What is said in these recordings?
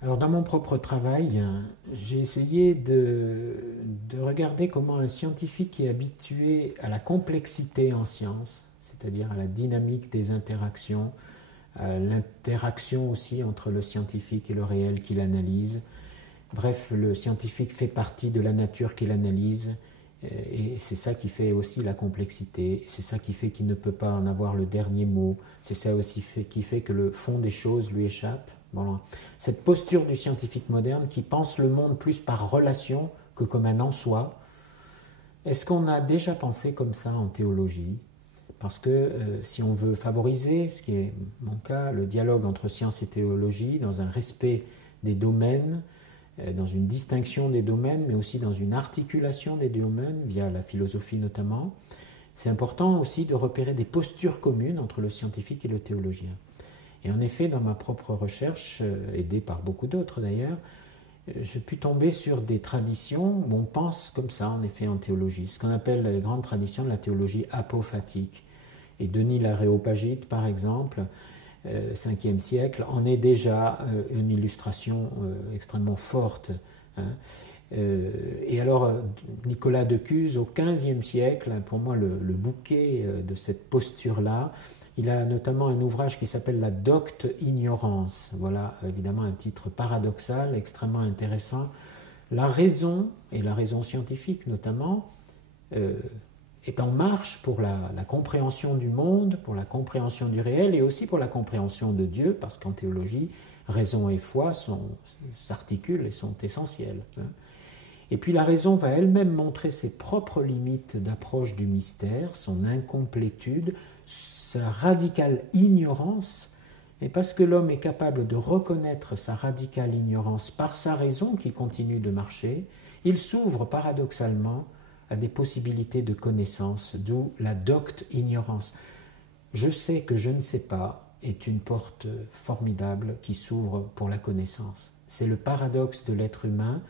Alors dans mon propre travail, j'ai essayé de regarder comment un scientifique qui est habitué à la complexité en science, c'est-à-dire à la dynamique des interactions, à l'interaction aussi entre le scientifique et le réel qu'il analyse. Bref, le scientifique fait partie de la nature qu'il analyse et c'est ça qui fait aussi la complexité, c'est ça qui fait qu'il ne peut pas en avoir le dernier mot, c'est ça aussi qui fait que le fond des choses lui échappe. Bon, cette posture du scientifique moderne qui pense le monde plus par relation que comme un en soi, est-ce qu'on a déjà pensé comme ça en théologie? Parce que si on veut favoriser, ce qui est mon cas, le dialogue entre science et théologie, dans un respect des domaines, dans une distinction des domaines, mais aussi dans une articulation des domaines, via la philosophie notamment, c'est important aussi de repérer des postures communes entre le scientifique et le théologien. Et en effet, dans ma propre recherche, aidée par beaucoup d'autres d'ailleurs, je pu tomber sur des traditions où on pense comme ça, en effet, en théologie, ce qu'on appelle les grandes traditions de la théologie apophatique. Et Denis l'Aréopagite, par exemple, 5e siècle, en est déjà une illustration extrêmement forte. Hein. Et alors, Nicolas de Cuse, au 15e siècle, pour moi, le bouquet de cette posture-là, il a notamment un ouvrage qui s'appelle La docte ignorance. Voilà, évidemment, un titre paradoxal, extrêmement intéressant. La raison, et la raison scientifique notamment, est en marche pour la compréhension du monde, pour la compréhension du réel et aussi pour la compréhension de Dieu, parce qu'en théologie, raison et foi s'articulent et sont essentiels. Et puis la raison va elle-même montrer ses propres limites d'approche du mystère, son incomplétude, sa radicale ignorance, et parce que l'homme est capable de reconnaître sa radicale ignorance par sa raison qui continue de marcher, il s'ouvre paradoxalement à des possibilités de connaissance, d'où la docte ignorance. Je sais que je ne sais pas est une porte formidable qui s'ouvre pour la connaissance. C'est le paradoxe de l'être humain,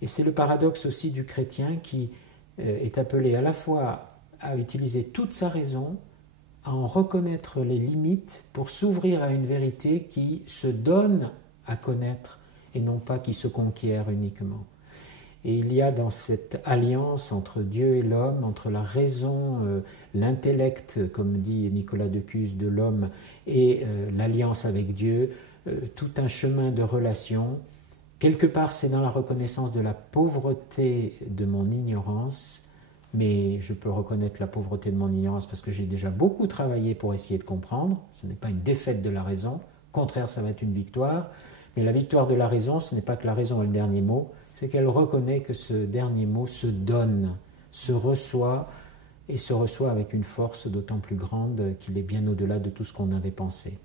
et c'est le paradoxe aussi du chrétien qui est appelé à la fois à utiliser toute sa raison, à en reconnaître les limites pour s'ouvrir à une vérité qui se donne à connaître et non pas qui se conquiert uniquement. Et il y a dans cette alliance entre Dieu et l'homme, entre la raison, l'intellect, comme dit Nicolas de Cuse, de l'homme, et l'alliance avec Dieu, tout un chemin de relation. Quelque part, c'est dans la reconnaissance de la pauvreté de mon ignorance, mais je peux reconnaître la pauvreté de mon ignorance parce que j'ai déjà beaucoup travaillé pour essayer de comprendre. Ce n'est pas une défaite de la raison, au contraire, ça va être une victoire. Mais la victoire de la raison, ce n'est pas que la raison ait le dernier mot, c'est qu'elle reconnaît que ce dernier mot se donne, se reçoit, et se reçoit avec une force d'autant plus grande qu'il est bien au-delà de tout ce qu'on avait pensé.